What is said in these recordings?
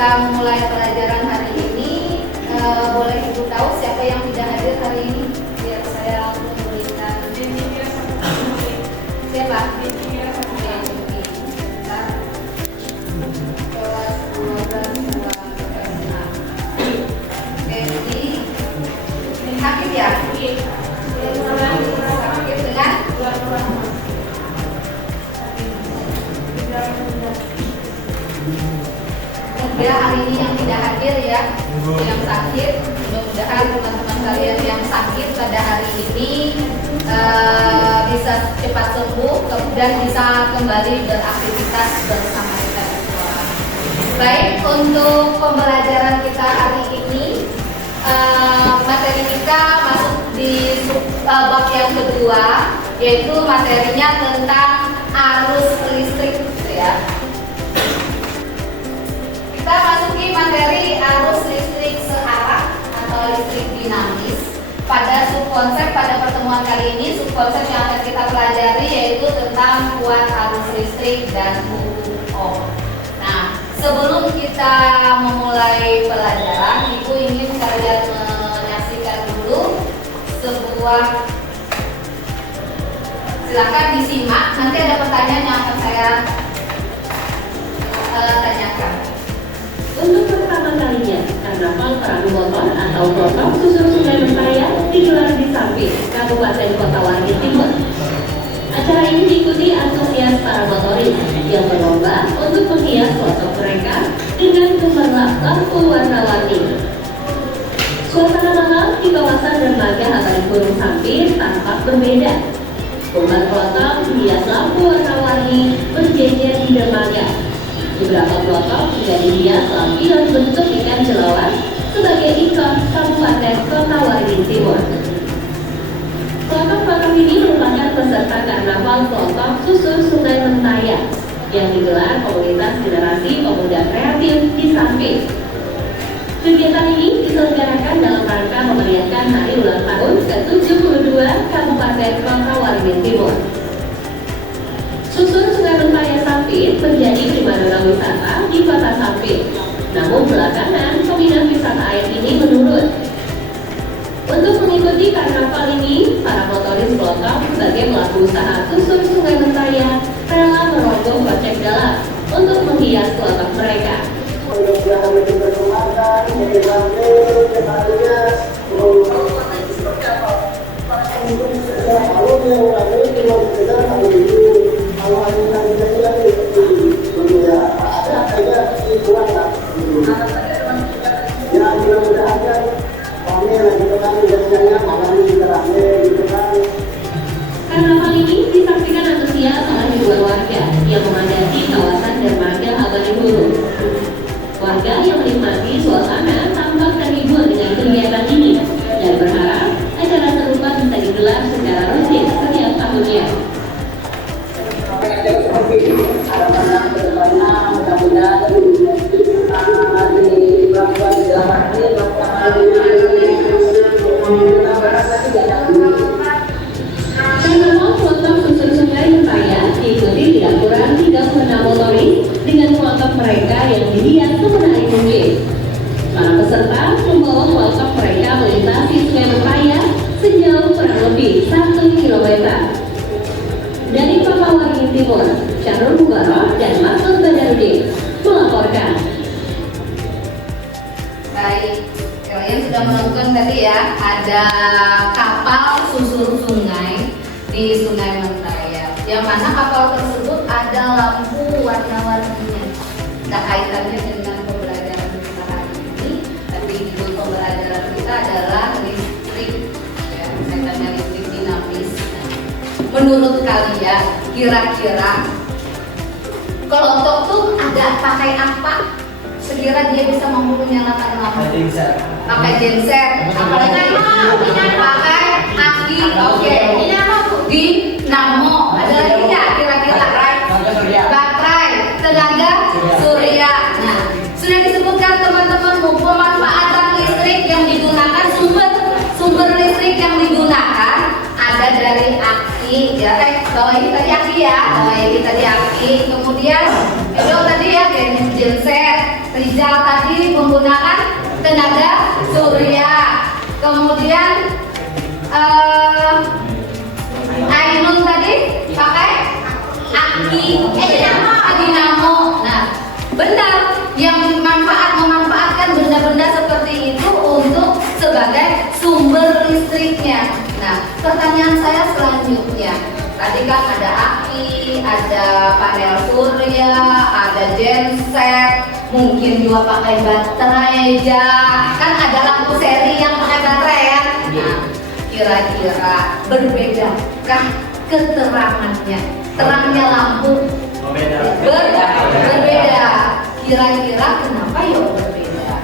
kita memulai pelajaran hari ini, boleh Ibu tahu siapa yang tidak hadir hari ini? Biar saya langsung berikan. Siapa? Sakit ya? Sakit dengan? Ya, hari ini yang tidak hadir ya, yang sakit. Mudah-mudahan teman-teman kalian yang sakit pada hari ini bisa cepat sembuh dan bisa kembali beraktivitas bersama kita semua. Baik, untuk pembelajaran kita hari ini, materi kita masuk di bab yang kedua, yaitu materinya tentang arus listrik, gitu ya. Kita masuki materi arus listrik searah atau listrik dinamis. Pada subkonsep pada pertemuan kali ini, subkonsep yang akan kita pelajari yaitu tentang kuat arus listrik dan hukum Ohm. Nah, sebelum kita memulai pelajaran, Ibu ingin kalian menyaksikan dulu sebuah, silakan disimak. Nanti ada pertanyaan yang akan saya tanyakan. Untuk pertama kalinya, Karnaval Perahu Motor atau Protop Susur Sungai Mentaya digelar di Sampit, Kabupaten Kota Waringin Timur. Acara ini diikuti antusias para motoris yang berlomba untuk menghias motor mereka dengan gemerlap lampu warna-warni. Suasana malam di kawasan dermaga Abadi Gunung Sampit tampak berbeda. Bombar protop dihias lampu warna-warni berjejer di dermaga. Beberapa protop juga dihias lampion bentuk ikan jelawan sebagai ikon Kabupaten Kota Waringin Timur. Protop-protop ini merupakan peserta Karnaval Protop Susur Sungai Mentaya yang digelar komunitas generasi pemuda kreatif di Sampit. Kegiatan ini diselenggarakan dalam rangka memeriahkan hari ulang tahun ke-72 Kabupaten Kota Waringin Timur. Susur Sungai Mentaya Sampit menjadi primadona wisata di Kota Sampit. Namun belakangan peminat wisata air ini menurun. Untuk mengikuti karnaval ini, para motoris protop sebagai pelaku usaha Susur Sungai Mentaya rela merogoh kocek dalam untuk menghias kelotok mereka. Karnaval ini disaksikan antusias oleh ribuan warga yang memadati kawasan dermaga Abadi Gunung. Warga yang menikmati suasana tampak terhibur dengan kegiatan ini dan berharap acara serupa bisa digelar secara rutin setiap tahunnya. Karnaval Protop Susur Sungai Mentaya diikuti tidak kurang 36 motoris dengan kelompok mereka yang dihias semenarik mungkin. Para peserta membawa kelompok mereka melintasi Sungai Mentaya sejauh kurang lebih 1 km. Dari Kota Waringin Timur, Syahrul Mubarak dan Mahfud Badarudin melaporkan. Baik, kalian sudah menonton tadi ya, ada kapal susur sungai di Sungai Mentaya, yang mana kapal tersebut ada lampu warna-warninya. Nah, kaitannya dengan pembelajaran kita hari ini, tapi judul pembelajaran kita adalah listrik, ya, kaitannya listrik dinamis. Menurut kalian, kira-kira kelotok tuh ada pakai apa? Sekira dia bisa mampu menyalakan lampu. Pakai genset. Apalagi pakai aki. Oke. Dinamo. Ada lagi nggak kira-kira? Baterai. Tenaga surya. Nah, sudah disebutkan teman-teman pemanfaatan listrik yang digunakan, sumber listrik yang digunakan ada dari aki. Ya, kalau ini tadi aki ya. Kalau ini tadi aki. Kemudian itu tadi ya genset. Rizal tenaga surya. Kemudian Ainun tadi pakai aki, dinamo. Nah, benar, yang memanfaatkan benda-benda seperti itu untuk sebagai sumber listriknya. Nah, pertanyaan saya selanjutnya, tadi kan ada aki, ada panel surya, ada genset, mungkin juga pakai baterai ya, kan ada lampu seri yang pakai baterai ya. Nah, kira-kira berbedakah keterangannya? Terangnya lampu berbeda. Kira-kira kenapa ya berbeda?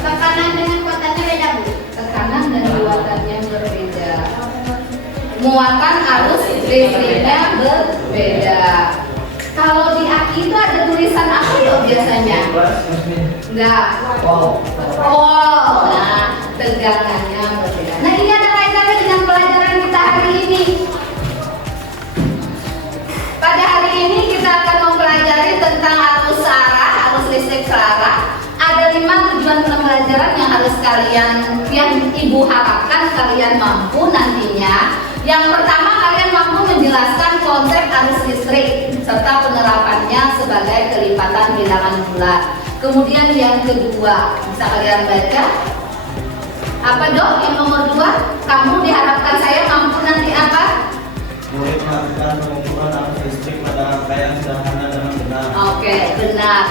Tekanan dengan kuatannya beda, Bu. Tekanan dan muatannya berbeda. Muatan arus listriknya berbeda. Kalau di aki itu ada tulisan apa ya biasanya? Enggak. Oh, nah tegangannya berbeda. Nah ini ada kaitannya dengan pelajaran kita hari ini. Pada hari ini kita akan mempelajari tentang arus searah, arus listrik searah. Ada 5 tujuan pembelajaran yang harus yang Ibu harapkan kalian mampu nantinya. Yang pertama, kalian mampu menjelaskan konsep arus listrik serta penerapannya sebagai kelipatan bilangan bulat. Kemudian yang kedua, bisa kalian baca? Apa dok? Yang nomor 2, kamu diharapkan saya mampu nanti apa? Murid melakukan pengukuran arus listrik pada rangkaian sederhana dengan benar. Oke, benar.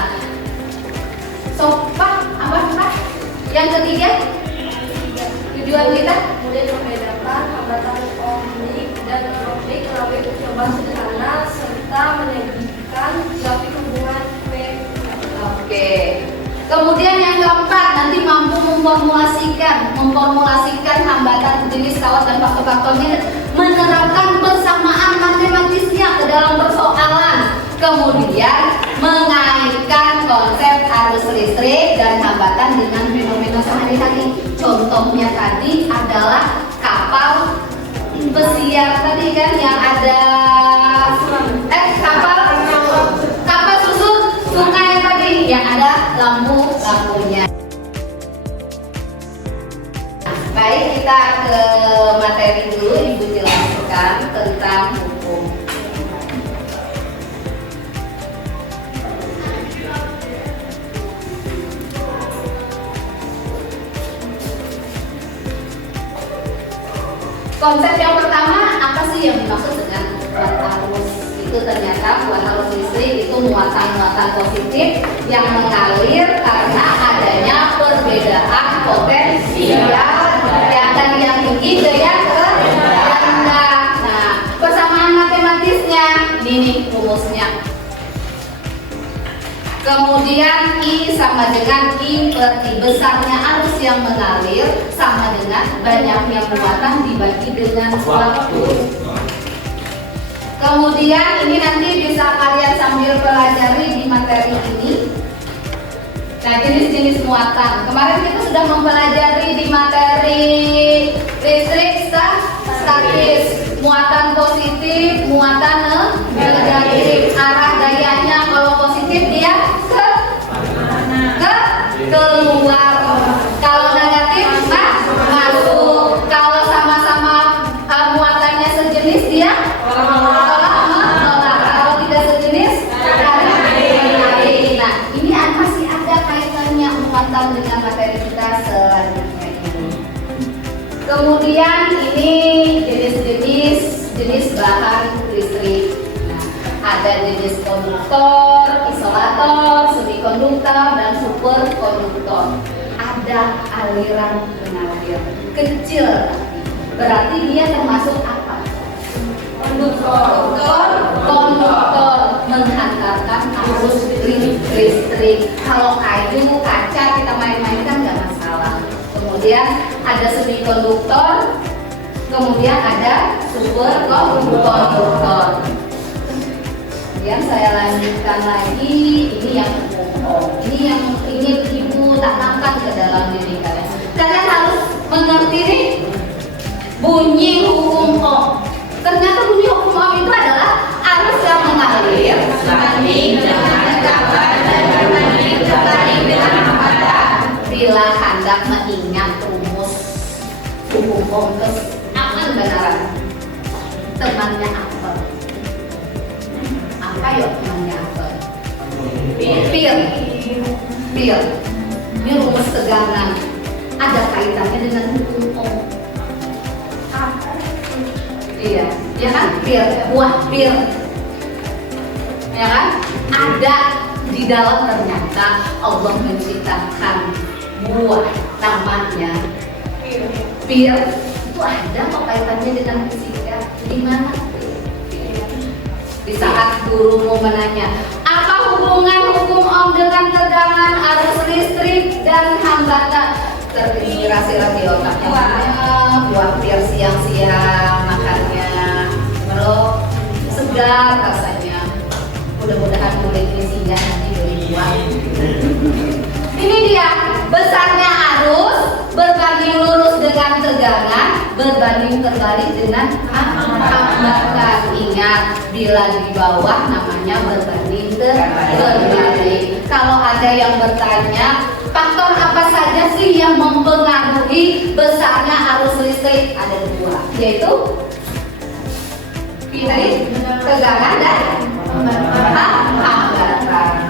So, Pak, apa Pak? Yang ketiga, tujuan kita? Kemudian membedakan hambatan ohmik dan non-ohmik melalui percobaan sederhana serta menegasikan grafik hubungan P. Oke. Kemudian yang keempat, nanti mampu memformulasikan hambatan jenis kawat dan faktor-faktornya, menerapkan persamaan matematisnya ke dalam persoalan. Kemudian mengaitkan konsep arus listrik dan hambatan dengan fenomena sehari-hari. Contohnya tadi adalah kapal pesiar tadi kan yang ada kapal susur sungai tadi yang ada lampunya. Baik, kita ke materi dulu. Ibu jelaskan tentang hukum. Konsep yang pertama, apa sih yang dimaksud dengan muatan arus? Itu ternyata muatan arus listrik itu muatan-muatan positif yang mengalir karena adanya perbedaan potensial dari yang tinggi ke yang rendah. Nah, persamaan matematisnya ini rumusnya. Kemudian I sama dengan I per I, besarnya arus yang mengalir sama dengan banyaknya muatan dibagi dengan waktu. Kemudian ini nanti bisa kalian sambil pelajari di materi ini. Nah, jenis-jenis muatan. Kemarin kita sudah mempelajari di materi listrik statis, muatan positif, muatan negatif. Arah gayanya kalau positif dia keluar, kalau negatif masuk. Kalau sama-sama muatannya sejenis dia menolak. Kalau tidak sejenis tarik. Nah, ini masih ada kaitannya muatan dengan materi kita selanjutnya ini. Kemudian ini jenis bahan listrik. Nah, ada jenis konduktor, isolator, semikonduktor, dan superkonduktor. Ada aliran mengalir kecil, berarti dia termasuk apa? Konduktor menghantarkan arus listrik. Kalau kayu, kaca kita main-mainkan nggak masalah. Kemudian ada semikonduktor, kemudian ada superkonduktor. Kemudian saya lanjutkan lagi, ini yang umum. Ini yang ingin Ibu tanamkan ke dalam diri kalian. Kalian harus mengerti nih bunyi hukum Ohm. Ternyata bunyi hukum Ohm itu adalah arus yang mengalir sebanding dengan kawan dan berbanding dengan hambatan. bila hendak mengingat rumus hukum Ohm terus aman beneran temannya apa? Apa yuk temannya apa? Pir. Ini rumus tegangan ada kaitannya dengan hukum Ohm. Iya, ya kan? Buah pir, ya kan? Ada di dalam ternyata Allah menciptakan buah namanya pir. Itu ada kok kaitannya dengan fisika. Di mana? Di saat gurumu menanya, apa hubungan hukum Ohm dengan tegangan arus listrik dan hambatan? Terinspirasi lagi otaknya. Buah pir siang-siang makannya, bro, segar rasanya. Mudah-mudahan kulit ini singgah nanti dibuat. Ini dia besarnya arus berbanding lurus dengan tegangan berbanding terbalik dengan hambatan. Ingat, bila di bawah namanya berbanding terbalik. Kalau ada yang bertanya, faktor apa saja sih yang mempengaruhi besarnya arus listrik? Ada dua, yaitu tegangan dan hambatan.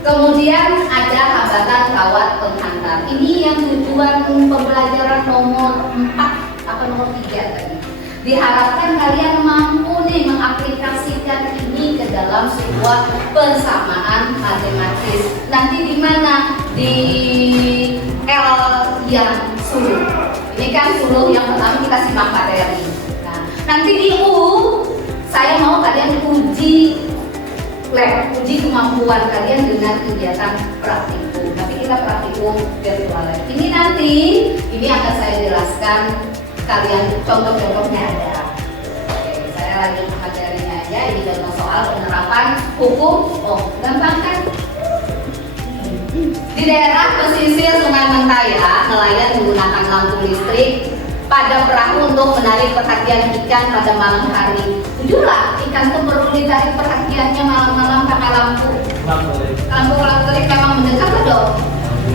Kemudian ada hambatan kawat penghantar. Ini yang tujuan pembelajaran nomor 4 atau nomor 3 tadi. Diharapkan kalian mampu nih mengaplikasikan ini ke dalam sebuah persamaan matematis. Nanti di mana? Di L yang suluh. Ini kan suluh yang pertama kita simak materi. Nah, nanti di U saya mau kalian uji lab, uji kemampuan kalian dengan kegiatan praktikum. Tapi kita praktikum virtual lab. Ini nanti ini akan saya jelaskan. Kalian contoh-contohnya ada. Oke, saya lagi materinya aja. Ini contoh soal penerapan hukum Ohm. Gampang kan? Di daerah pesisir Sungai Mentaya, nelayan menggunakan lampu listrik pada perahu untuk menarik perhatian ikan pada malam hari. Jujurlah, ikan itu perlu ditarik perhatiannya malam-malam pakai lampu. Lampu listrik memang mendekat dong.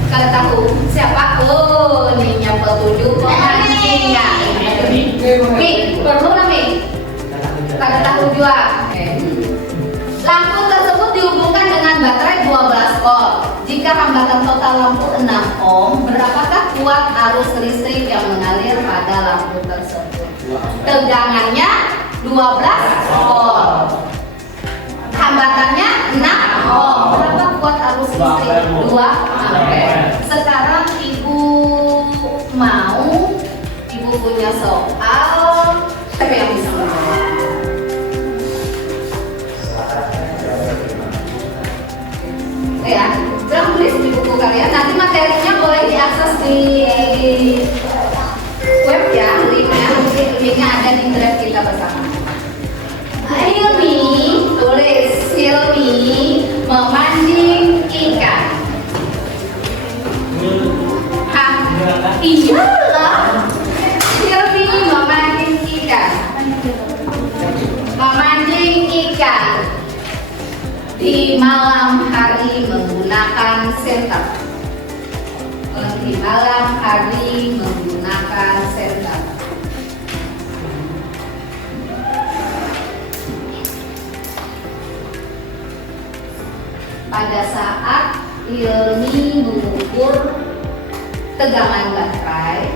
Kalian tahu siapa? Oh, ini yang petunjuk pemancingnya. Mi, perlu nggak Mi? Kalian tahu juga. Lampu tersebut dihubungkan dengan baterai 12 volt. Jika hambatan total lampu 6 ohm, berapakah kuat arus listrik yang mengalir pada lampu tersebut? Tegangannya 12 volt. Hambatannya 6 ohm. Berapa kuat arus listrik? 2 ampere. Sekarang ibu punya soal. Siapa yang bisa menjawab? Ya, jangan tulis di buku kalian. Nanti materinya boleh diakses di web ya, linknya ada di thread kita bersama. Hilmi, tulis Hilmi memancing ikan. Iyalah, Hilmi memancing ikan. Memancing ikan di malam hari menggunakan senter. Di malam hari menggunakan senter. Pada saat Hilmi mengukur tegangan baterai,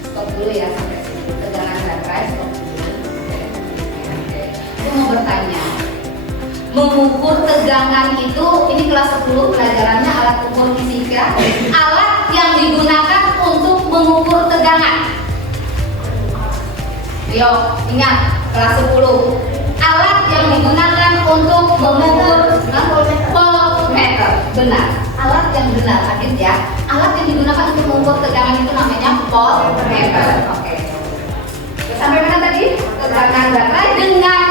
stop dulu ya sampai sini. Tegangan baterai stop dulu. Oke. Aku mau bertanya, mengukur tegangan itu, ini kelas 10 pelajarannya alat ukur fisika, alat yang digunakan untuk mengukur tegangan. Yo, ingat kelas 10. Alat yang digunakan untuk mengukur voltmeter. Benar. Alat yang benar, Adit ya. Alat yang digunakan untuk mengukur tegangan itu namanya voltmeter. Oke. Sampai mana tadi? Tegangan baterai dengan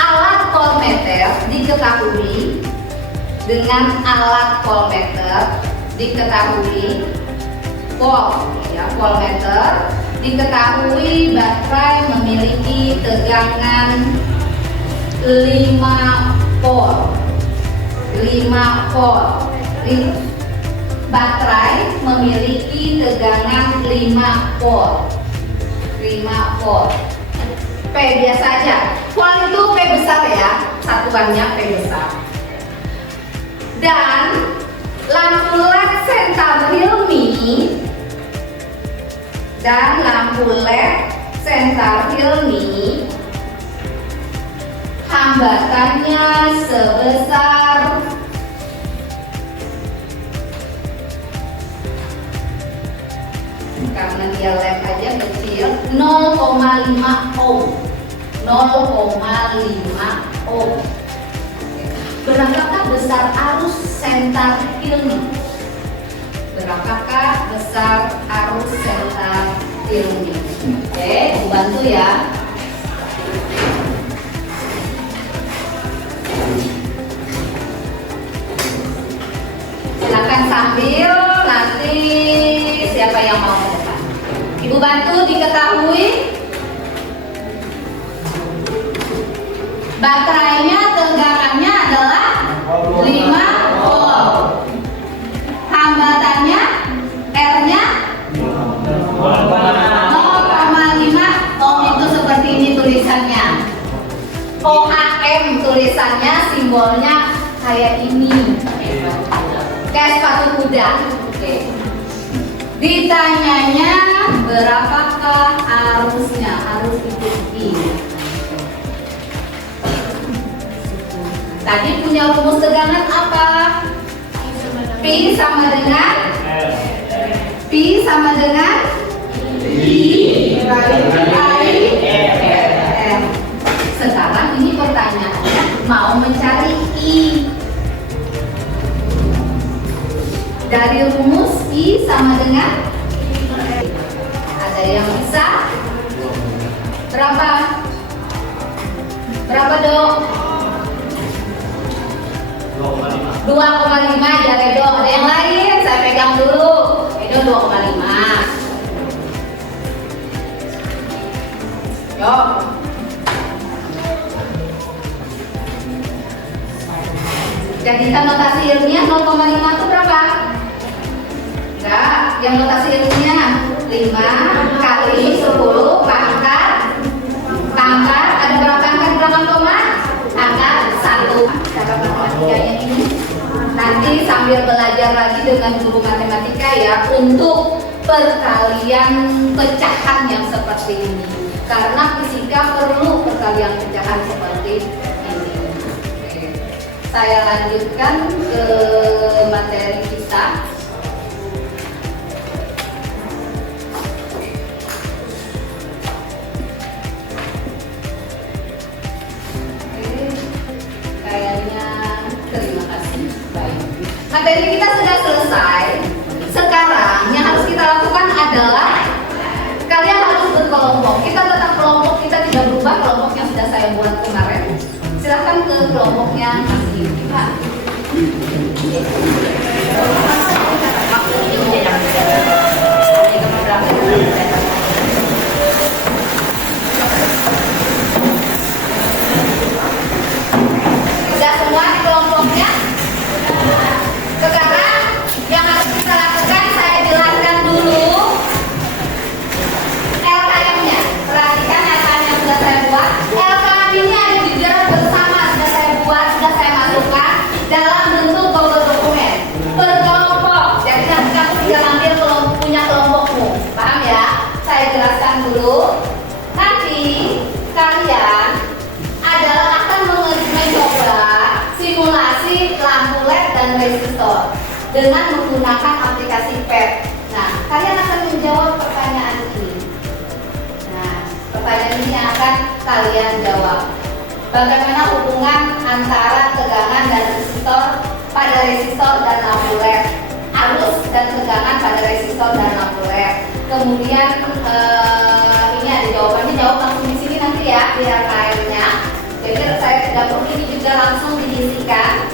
alat voltmeter diketahui. Dengan alat voltmeter diketahui volt ya, voltmeter. Diketahui baterai memiliki tegangan 5 volt. 5 volt. Baterai memiliki tegangan 5 volt. 5 volt. P biasa aja. Volt itu P besar ya, satuannya P besar. Dan lampu LED senter Hilmi dan lampu LED senter Hilmi hambatannya sebesar karena dia LED aja kecil 0,5 ohm. 0,5 ohm. Berapakah besar arus senter Hilmi? Berapakah besar arus senter Hilmi? Oke, bantu ya. Silakan sambil nanti siapa yang mau ke depan. Ibu bantu diketahui baterainya tegangannya adalah 5 volt. Hambatannya R-nya 0,5 ohm. Itu seperti ini tulisannya. OHM tulisannya, simbolnya kayak ini. Kayak sepatu kuda. Oke. Ditanyanya berapakah arusnya? Arus itu I. Tadi punya rumus tegangan apa? P sama dengan I kali R. Sekarang ini pertanyaannya mau mencari I. Dari rumus I sama dengan ada yang bisa? Berapa? Berapa dok? 2,5 ya Edo. Ada yang lain? Saya pegang dulu. Edo 2,5. Yuk. Jadikan notasi ilmiah 0,5 itu berapa? Enggak, yang notasi ilmiah 5 kali 10 pangkat ada berapa angka di belakang koma? Angka 1. Cara matematikanya ini nanti sambil belajar lagi dengan guru matematika ya untuk perkalian pecahan yang seperti ini. Karena fisika perlu perkalian pecahan seperti ini. Oke. Saya lanjutkan ke materi kita. Kayaknya terima kasih. Baik. Materi kita sudah selesai. Sekarang yang harus kita lakukan adalah kalian harus berkelompok. Kita tetap kelompok, kita tidak berubah kelompok yang sudah saya buat kemarin. Silahkan ke kelompoknya masih Pak. Sudah semua di kelompoknya? Sekarang yang harus kita lakukan saya jelaskan dulu LKM-nya. Perhatikan LKM yang sudah saya buat. LKM ini ada di draft bersama, sudah saya buat, sudah saya masukkan dalam bentuk Google dokumen berkelompok. Jadi nanti kamu tinggal ambil punya kelompokmu. Paham ya? Saya jelaskan dulu. Nanti kalian adalah akan mencoba simulasi lampu LED dan resistor dengan menggunakan aplikasi PET. Nah, kalian akan menjawab pertanyaan ini. Nah, pertanyaan ini yang akan kalian jawab. Bagaimana hubungan antara tegangan dan resistor pada resistor dan lampu LED? Arus dan tegangan pada resistor dan lampu LED. Kemudian ini ada jawabannya, jawab langsung di sini nanti ya di LKM-nya. Jadi saya tidak perlu ini juga langsung diisikan.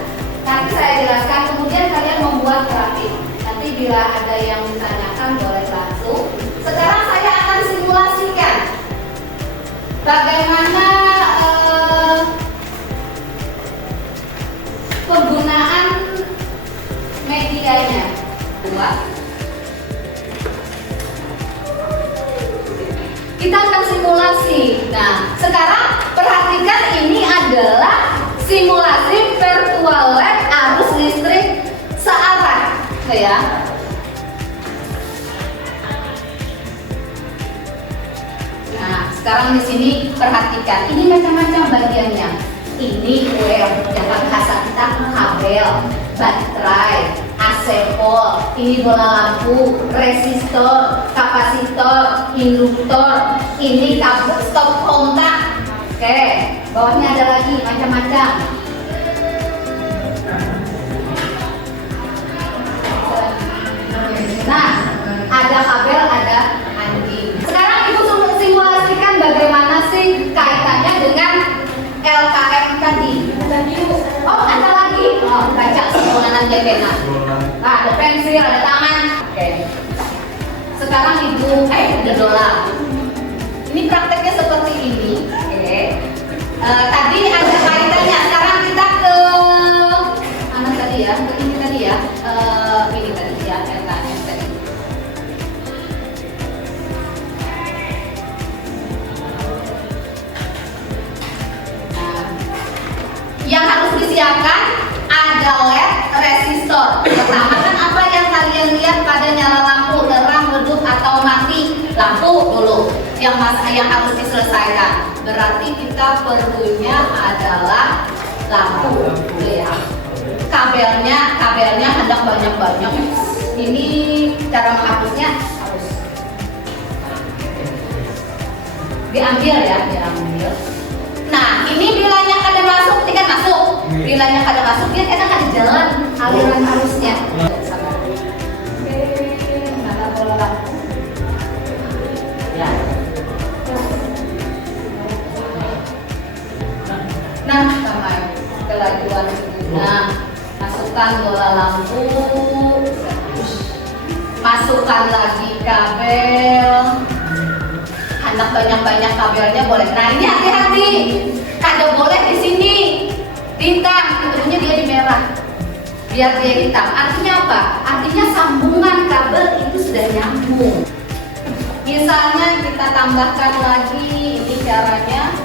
Nanti saya jelaskan. Kemudian kalian membuat grafik. Nanti bila ada yang ditanyakan boleh langsung kita akan simulasi. Nah, sekarang perhatikan ini adalah simulasi virtual lab arus listrik searah, ya. Nah, sekarang di sini perhatikan, ini macam-macam bagiannya. Ini coil, dalam bahasa kita kabel, baterai, AC pol, ini bola lampu, resistor, kapasitor, induktor, ini kabel stop kontak. Oke, bawahnya ada lagi macam-macam. Nah, ada kabel, ada anjing. Sekarang ibu simulasikan bagaimana sih kaitannya dengan LKM tadi. Oh, ada lagi. Oh, baca simulanan JPN. Nah, ada pensil, ada tangan. Oke. Sekarang ibu, ada dolar. Ini prakteknya seperti ini. Oke. Tadi ada kaitannya. Sekarang kita ke mana tadi ya? Ke ini tadi ya. Ini tadi ya, LKM tadi. Yang harus disiapkan ada LED resistor. Pertama kan apa yang kalian lihat pada nyala lampu, terang, redup atau mati lampu dulu. Yang harus diselesaikan. Berarti kita perlunya adalah lampu, ya. Kabelnya hendak banyak-banyak. Ini cara menghapusnya harus diambil ya, diambil. Nah, ini bilanya kada masuk, tidak masuk. Bilanya kada masuk, dia kadang ada jalan aliran arusnya. Oke, mana bola lampu? Ya. Nah, sama kelajuan. Nah, masukkan bola lampu. Masukkan lagi kabel. Anak banyak-banyak kabelnya boleh. Nah, ini hati-hati. Kada boleh di sini. Bintang, tentunya dia di merah. Biar dia hitam. Artinya apa? Artinya sambungan kabel itu sudah nyambung. Misalnya kita tambahkan lagi, ini caranya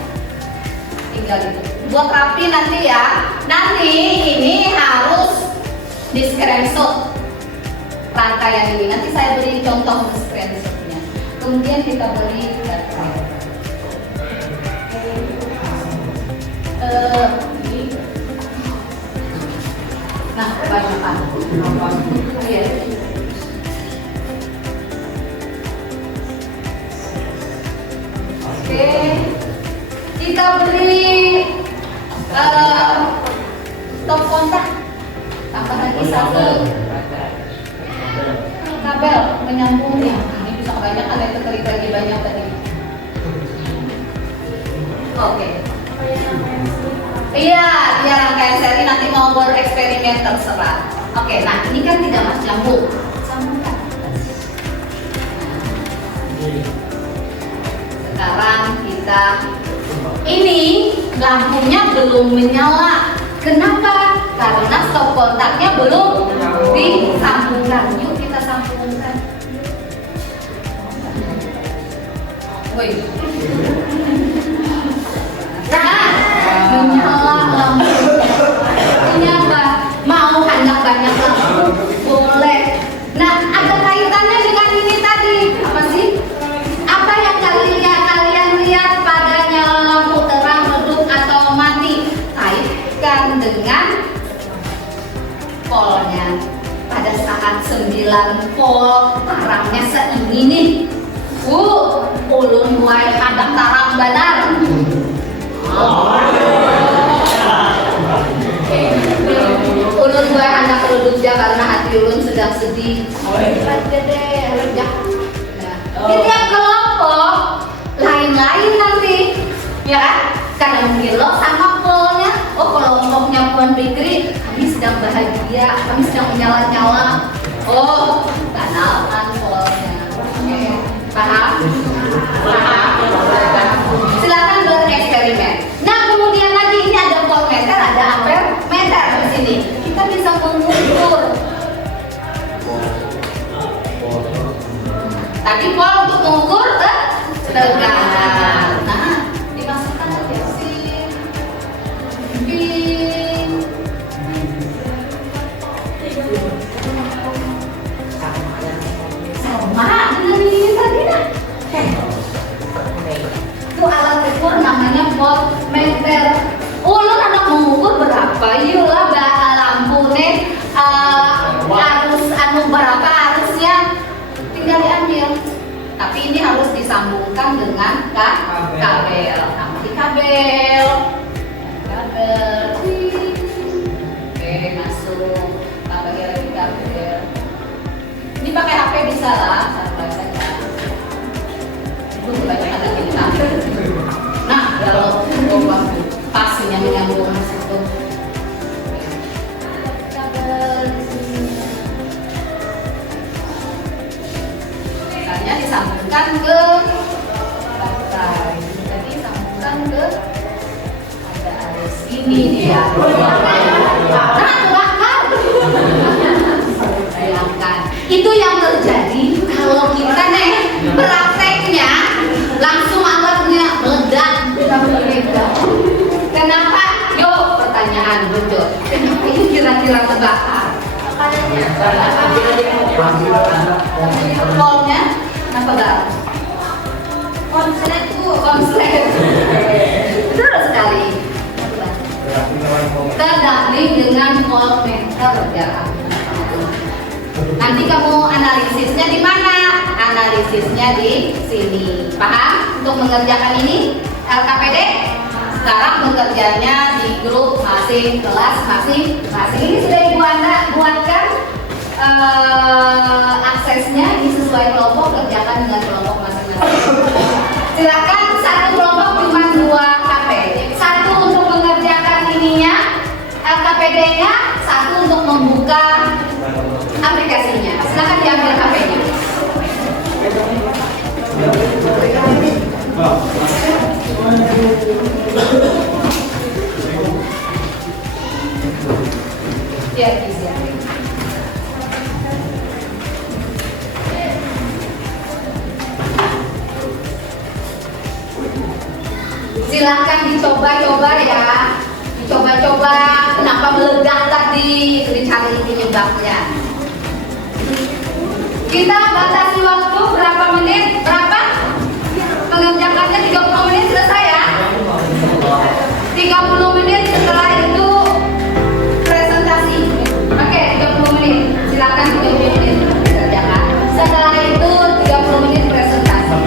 tinggal gitu. Buat rapi nanti ya. Nanti ini harus di screenshot rangkaian ini. Nanti saya beri contoh screenshotnya. Kemudian kita beri baterai. Ini. Nah, kebanyakan. Iya. Oke, kita beri stop kontak. Tambah lagi satu kabel menyambungnya. Ini bisa kebanyakan, itu klik lagi banyak tadi. Oke. Iya, dia rangkaian seri, nanti mau bereksperimen terserah. Oke, nah ini kan tidak mas nyambung. Sambungkan. Sekarang kita ini lampunya belum menyala. Kenapa? Karena stop kontaknya belum disambungkan. Yuk kita sambungkan. Woi. Nah, menyala lampu. Ini apa? Mau hendak banyak lampu? Boleh. Nah, ada kaitannya dengan ini tadi. Apa sih? Apa yang kalian lihat pada nyala lampu terang, redup atau mati? Kaitkan dengan polnya. Pada saat 9 pol, tarangnya seini nih. Ulun wae hadap tarang benar. Ulun wae anak redupnya karena hati ulun sedang sedih. Di tiap kelompok lain-lain nanti, ya kan? Kadang gilok sama polnya. Oh, kelompoknya Puan Fikri, kami sedang bahagia, kami sedang menyala-nyala. Oh, kenalkan polnya. Paham? Paham? Silakan bereksperimen. Nah, kemudian lagi ini ada voltmeter, ada ampermeter di sini. Kita bisa mengukur. Tadi pol untuk mengukur tegangan. disambungkan dengan kabel. Nah, di kabel. Oke, masuk. Tambah lagi kabel. Ini pakai HP bisa lah, santai saja. Itu kebanyakan lagi kabel. Nah, kalau pas nyambung situ. Kabel di sini. Misalnya disambungkan ke baterai. Jadi disambungkan ke ada sini dia. Nah, terbakar. Bayangkan. Itu yang terjadi kalau kita nih prakteknya langsung alatnya meledak. Kenapa? Yuk, pertanyaan betul. Kenapa ini kira-kira terbakar? Polnya apa gak? Konslet. Betul sekali. Tergabung dengan voltmeter jarak. Nanti kamu analisisnya di mana? Analisisnya di sini. Paham? Untuk mengerjakan ini LKPD. Sekarang bekerjanya di grup masing kelas masing. Ini sudah ibu anda buatkan aksesnya ini sesuai kelompok, kerjakan dengan kelompok masing-masing. Silakan satu kelompok cuma 2 HP. Satu untuk mengerjakan ininya LKPD-nya, satu untuk membuka aplikasinya. Silakan diambil HP-nya. Biar bisa. Silahkan dicoba-coba ya. Dicoba-coba kenapa meledak tadi, dicari penyebabnya. Kita batasi waktu berapa menit? Berapa? Mengerjakannya 30 menit selesai ya. 30 menit setelah itu presentasi. Oke, 30 menit. Silakan 30 menit dikerjakan. Setelah itu 30 menit presentasi.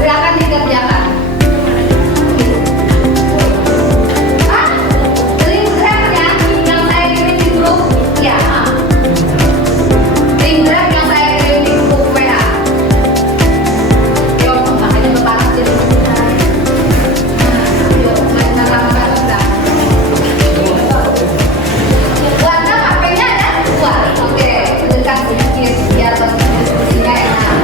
Silakan dikerjakan. Link grabnya yang saya kirim di grup, ya. Link grab yang saya kirim di grup WA. Yo, makanya berparah jadi. Yo, main lama kita. Buatnya HP-nya ada? Buat. Oke, dekat sedikit biar diskusinya enak.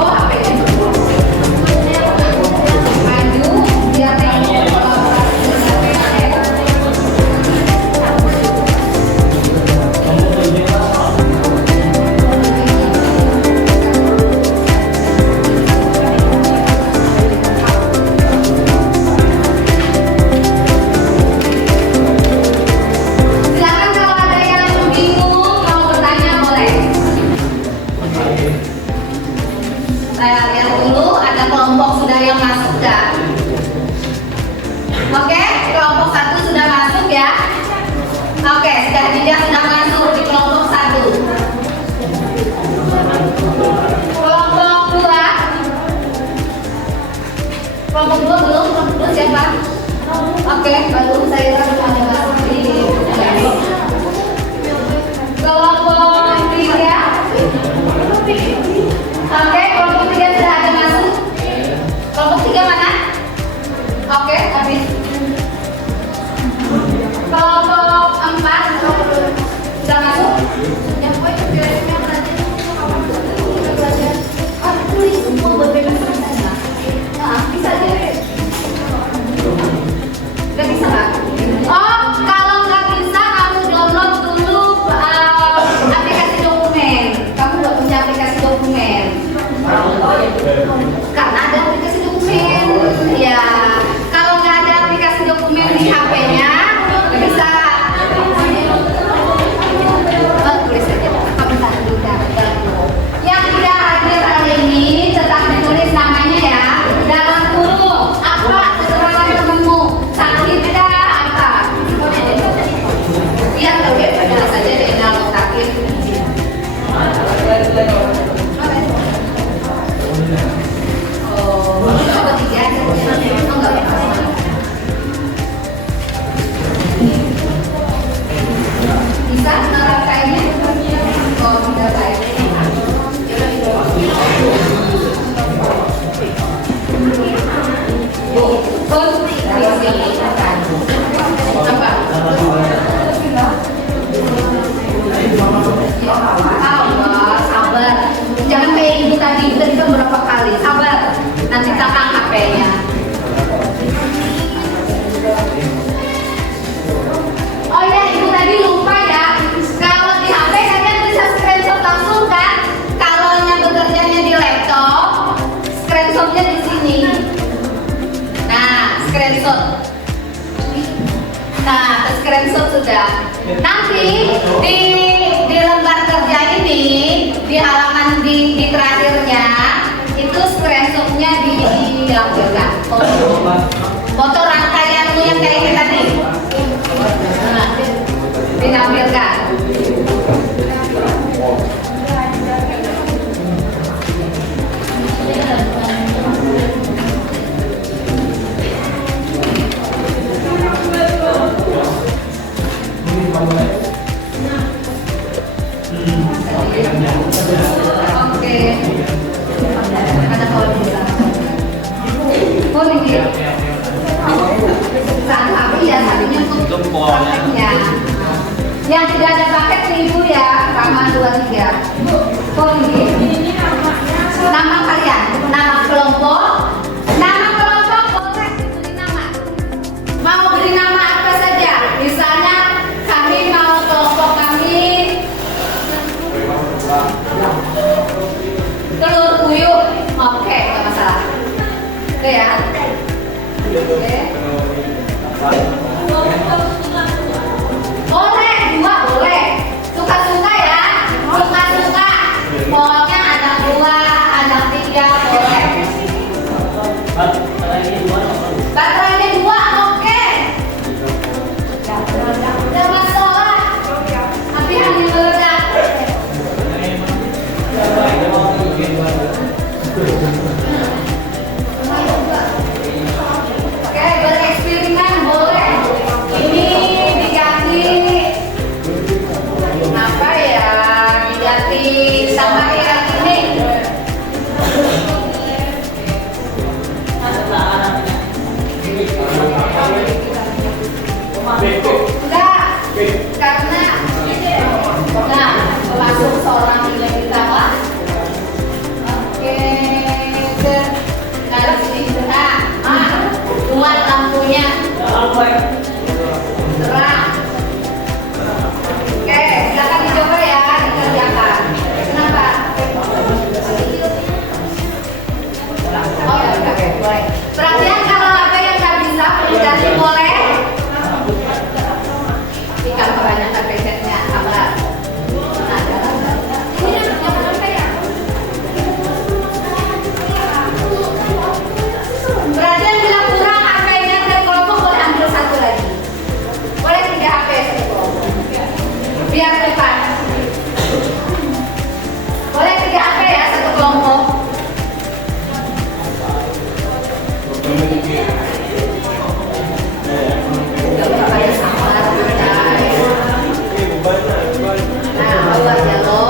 Oh, HP-nya maju biar tengok silakan kalau ada yang bingung mau bertanya boleh. Saya lihat dulu ada kelompok sudah yang masuk dah. Oke, kelompok 1 sudah masuk ya. Oke, dia sudah masuk di kelompok 1. Kelompok 2. Kelompok 2 belum? Kelompok 2 siapa? Oke, baru saya sudah masuk di kelompok 3. Oke, kelompok 3 sudah ada masuk. Kelompok 3 mana? Oke, habis. Kelompok 4 sudah masuk. Yang poin yang berarti belajar. Tulis semua berbeda saja. Nah, bisa aja. Gak bisa nggak? Oh, kalau nggak bisa kamu download dulu aplikasi dokumen. Kamu nggak punya aplikasi dokumen? Karena ada aplikasi dokumen. Ya, kalau nggak ada aplikasi screenshot. Nah, screenshot sudah. Nanti di lembar kerja ini di halaman di terakhirnya itu screenshotnya dilampirkan. Foto rangkaianmu yang kayak ini tadi. Nah, dinampilkan. Oke. Ada kalau bisa. Oh ini. Saat ya satunya untuk paketnya. Yang tidak ada paket nih Ibu ya, Rama 23. Oh ini. Nama kalian, nama kelompok boleh diberi nama. Mau beri nama apa saja? Misalnya kami mau kelompok kami telur puyuh, oke, nggak masalah. Oke ya. Oke. Boleh, dua boleh. Suka-suka ya, suka-suka. Pokoknya ada dua, ada tiga boleh. Baterainya dua, oke. Udah masalah. Tapi hanya meledak. Oke, bereksperimen boleh. Ini diganti apa ya? Diganti sama yang ini. Enggak, karena masuk seorang nilai utama. Oke, nah di sini buat lampunya terang. Oke, silakan dicoba ya, dikerjakan. Kenapa? Oh ya udah, boleh. Perhatian kalau ada yang nggak bisa ganti boleh. Tapi kalau kebanyakan pesetnya sabar. Perhatian bila kurang HP-nya dari kelompok boleh ambil satu lagi. Boleh 3 HP satu kelompok. Biar cepat. Boleh 3 HP ya satu kelompok. Nah, bawa ya lo.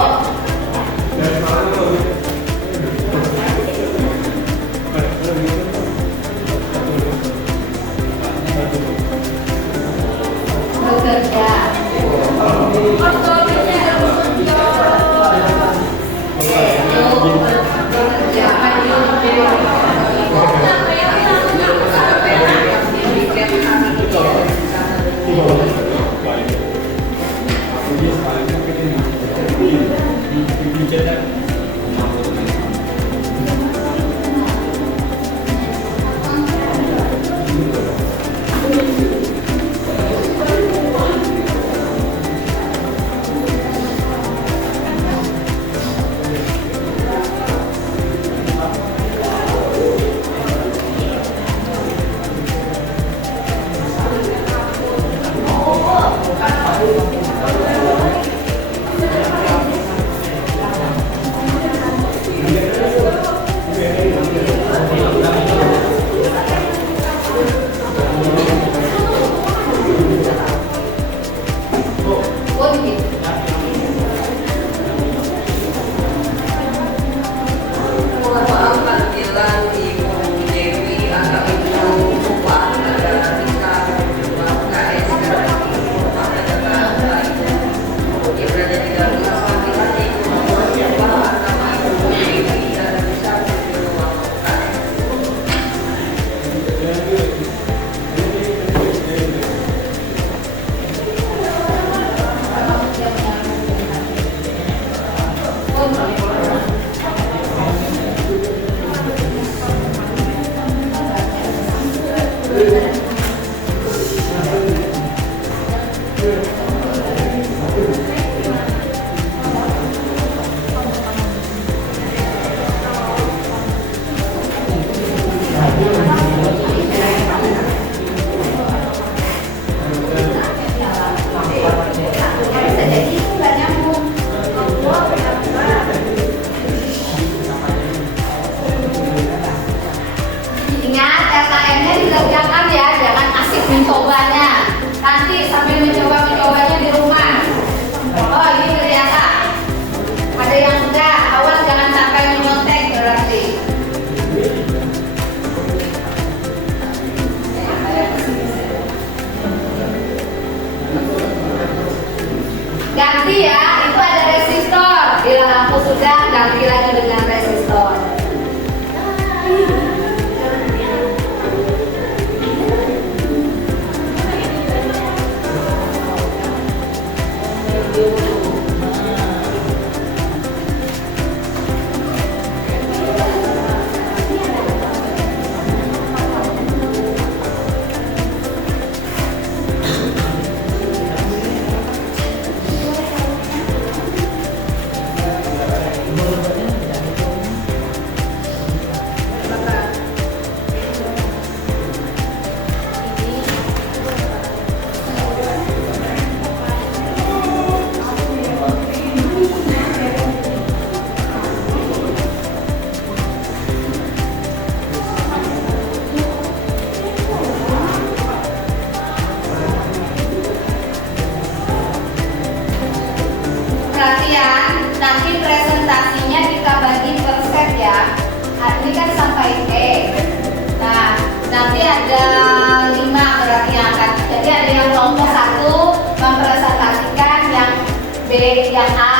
Yang A,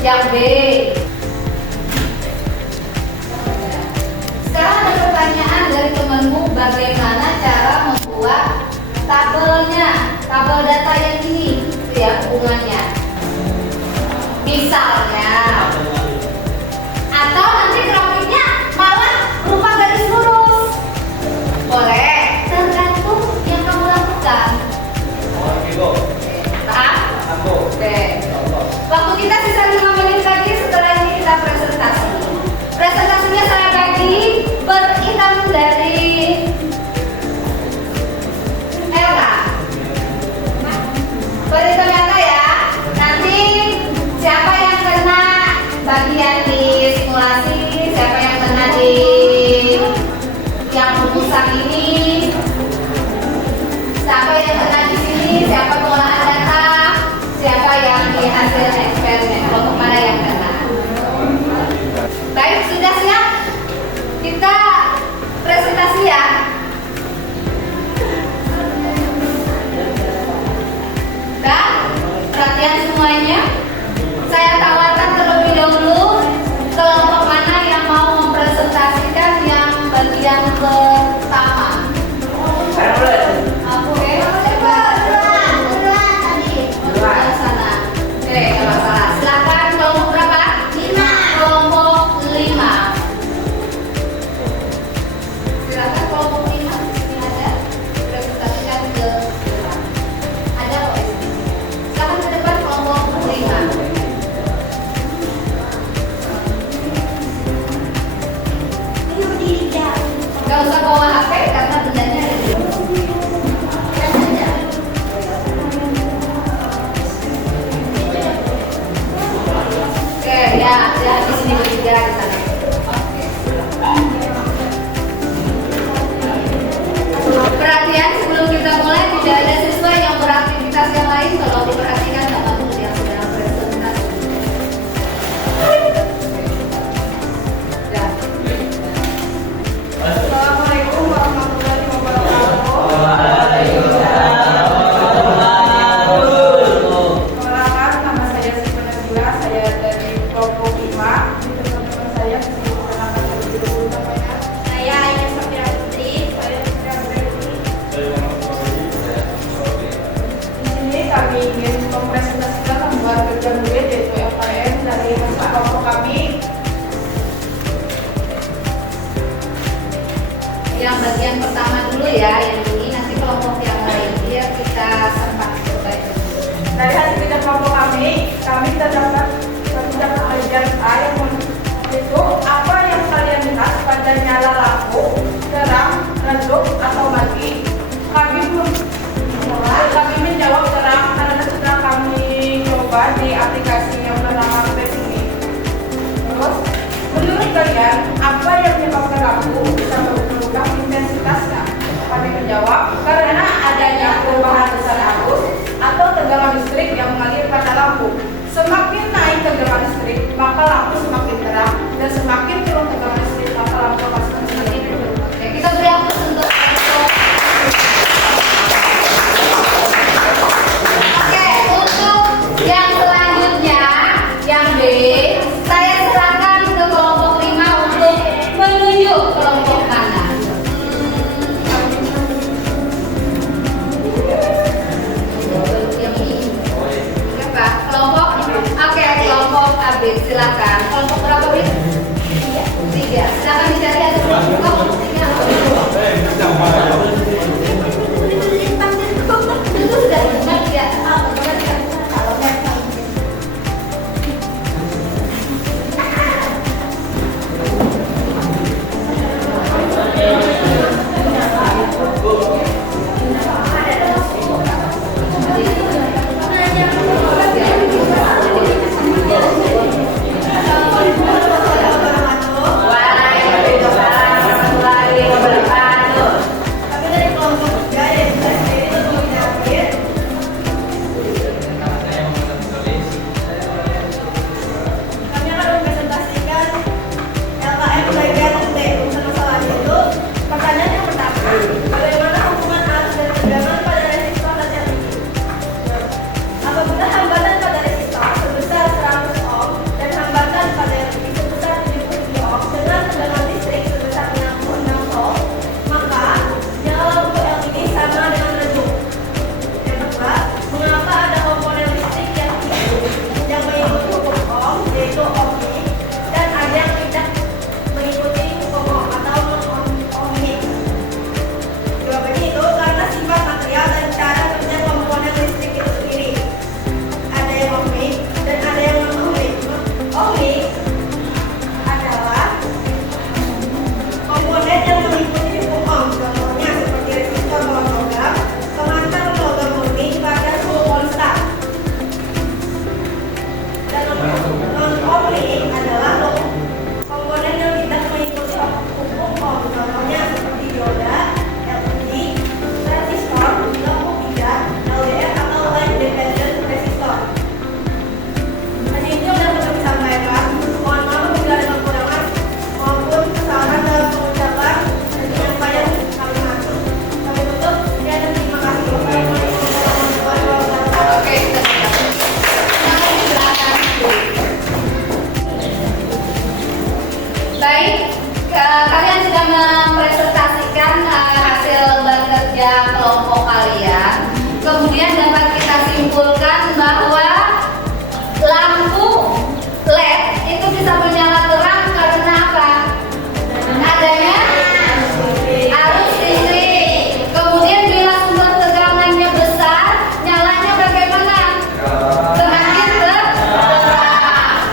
yang B. Sekarang ada pertanyaan dari temanmu, bagaimana cara membuat tabelnya, tabel data yang ini, ya hubungannya. Misalnya, atau nanti grafiknya malah berupa garis lurus. Boleh, tergantung yang kamu lakukan. Paham? Oke. Waktu kita sisa 5 menit lagi, setelah ini kita presentasi. Presentasinya saya bagi beritem dari Elka. Beritem Elka ya. Nanti siapa yang kena bagian di simulasi, siapa yang kena di yang rumusan ini, siapa yang kena di sini, siapa pengolahan data, siapa yang di hasil eksperimen, kelompok mana yang kena. Baik, sudah siap? Kita presentasi ya. Dan perhatian semuanya. Saya tawarkan terlebih dahulu kelompok mana yang mau mempresentasikan yang bagian pertama. Oke, dua sana. Oke, kalau salah. Silakan kelompok berapa? 5. Kelompok 5. Silakan kelompok 5. Ini ada. Presentasikan ke depan. Ada kok di sini. Silakan ke depan kelompok 5. Gak usah bawa HP karena bendanya ada di Oke, ya di sini bertiga di sana. Perhatian, sebelum kita mulai tidak ada siswa yang beraktivitas yang lain. Kalau diperhatikan teman-teman yang sedang presentasi. Ya. Assalamualaikum warahmatullahi wabarakatuh. Perkenalkan, nama saya Siti Nabila, saya dari kelompok 5. Ini teman-teman saya perkenalkan terlebih dahulu namanya. Saya Ayah Safira Putri, saya Safira Putri. Di sini kami ingin mempresentasikan membuat kerja murid yaitu LKM dari kelompok kami. Yang bagian pertama dulu ya, yang ini nanti kelompok yang lain biar kita sempat berbagi. Dari hasil kerja kelompok kami terdapat bagian A yang itu apa yang kalian lihat pada nyala lampu, terang, redup atau mati. Kami menjawab terang karena sudah kami coba di aplikasi yang bernama Best ini. Terus, menurut kalian apa yang menyebabkan lampu bisa berubah intensitasnya? Kami menjawab karena adanya perubahan besar arus atau tegangan listrik yang mengalir pada lampu. Semakin naik tegangan listrik, maka lampu semakin terang, dan semakin turun tegangan listrik, maka lampu akan semakin redup. Oke, kita beri aplaus untuk Oke, untuk yang selanjutnya, yang B, saya serahkan ke kelompok 5 untuk menunjuk kelompok mana. Yang ini. Oke, Pak. Kelompok AB, silakan. Kelompok berapa, Bri? 3. Kemudian dapat kita simpulkan bahwa lampu LED itu bisa menyala terang karena apa? Adanya arus listrik. Kemudian bila sumber tegangannya besar, nyalanya bagaimana? Semakin terang.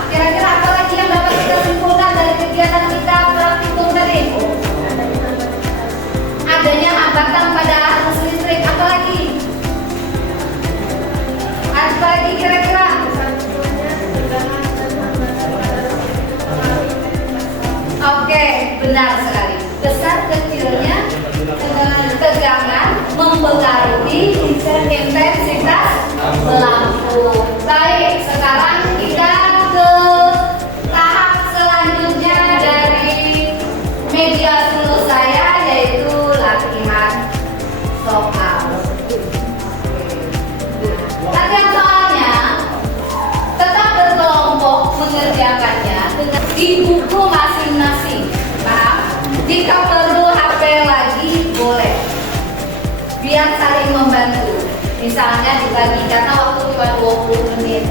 Kira-kira apa lagi yang dapat kita simpulkan dari kegiatan kita praktikum tadi? Adanya hambatan pada arus listrik. Apa lagi? Apa lagi kira-kira? Oke, benar sekali. Besar kecilnya tegangan mempengaruhi intensitas lampu. Baik, sekarang kita ke tahap selanjutnya dari media dulu saya, yaitu latihan soal. Latihan soalnya tetap berkelompok mengerjakannya dengan di buku masing-masing. Paham? Jika perlu HP lagi boleh, biar saling membantu. Misalnya dibagi karena waktu cuma 20 menit.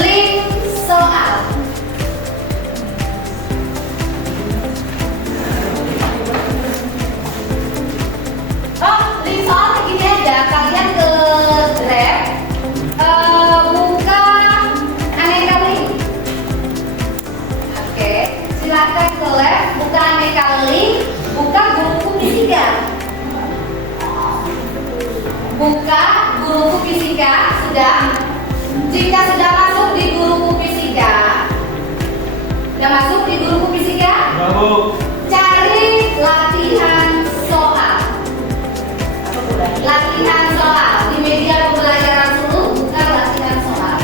Link soal. Oh, link soal begini aja. Kalian ke Drive, buka aneka link. Oke, silakan ke lab, buka aneka link, buka buku fisika. Buka guru fisika, sudah. Jika sudah masuk di guru fisika, sudah masuk di guru fisika, cari latihan soal. Latihan soal di media pembelajaran dulu, bukan latihan soal.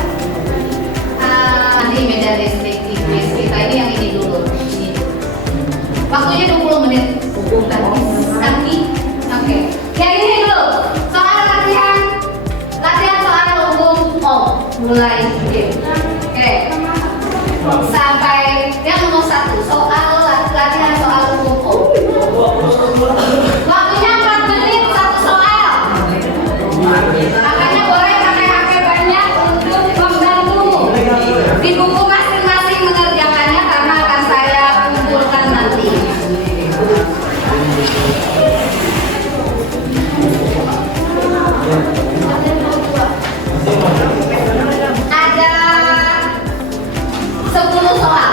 Nanti media deskriptif kita ini yang ini dulu. Ini dulu. Waktunya 20 menit. Nanti, oke. Yang ini dulu. Soal latihan soal umum. Mulai. Oke. Sampai yang nomor 1 soal latihan soal umum. Waktunya 4 menit satu soal. Makanya boleh pakai HP banyak untuk membantu. Di buku masing-masing mengerjakannya karena akan saya kumpulkan nanti. Ada 10 soal.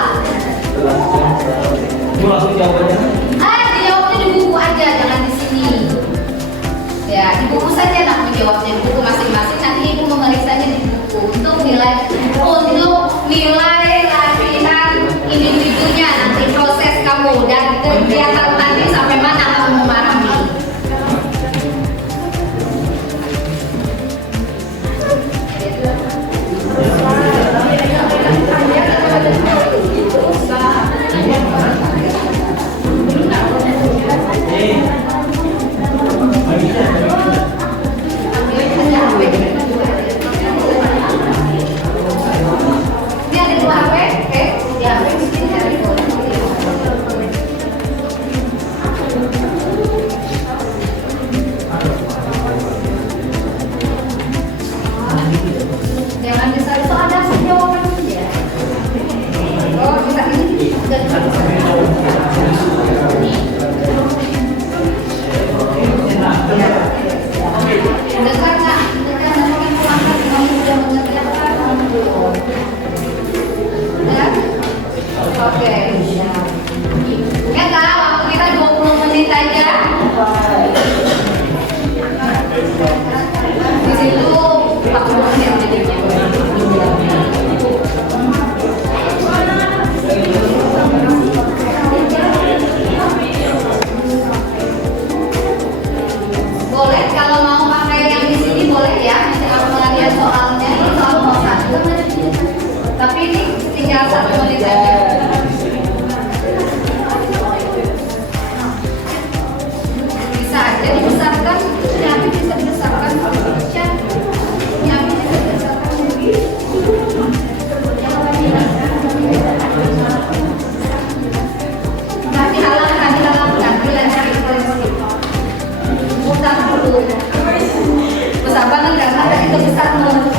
Dijawabnya di buku aja, jangan di sini. Ya, di buku saja nak menjawabnya di buku masing-masing. Nanti ibu memeriksanya di buku untuk nilai latihan individunya, nanti proses kamu dan kegiatan nanti sampai mana kamu memahami. Ini ada 2 HP, oke? Ya, di sini ada 2. Jangan bisa ada jawaban ya. Oh, bisa ini sudah bisa. Dengar nggak? Dengar ngomongin pelanggan, kamu sudah mengerjakan kamu belum? Ya? Oke. Ingat lah, waktu kita 20 menit aja. Di situ 40 menit jadinya. Boleh kalau mau pakai yang di sini boleh ya. Nanti aku melihat soalnya, soal mau 1. Tapi ini tinggal 1 menit saja. Bisa aja dibesarkan, nyampe bisa dibesarkan. Nyampe bisa dibesarkan lebih. Nanti halang, nanti bilang cari koleksi. Utang dulu. Besar banget karena tadi itu besar banget.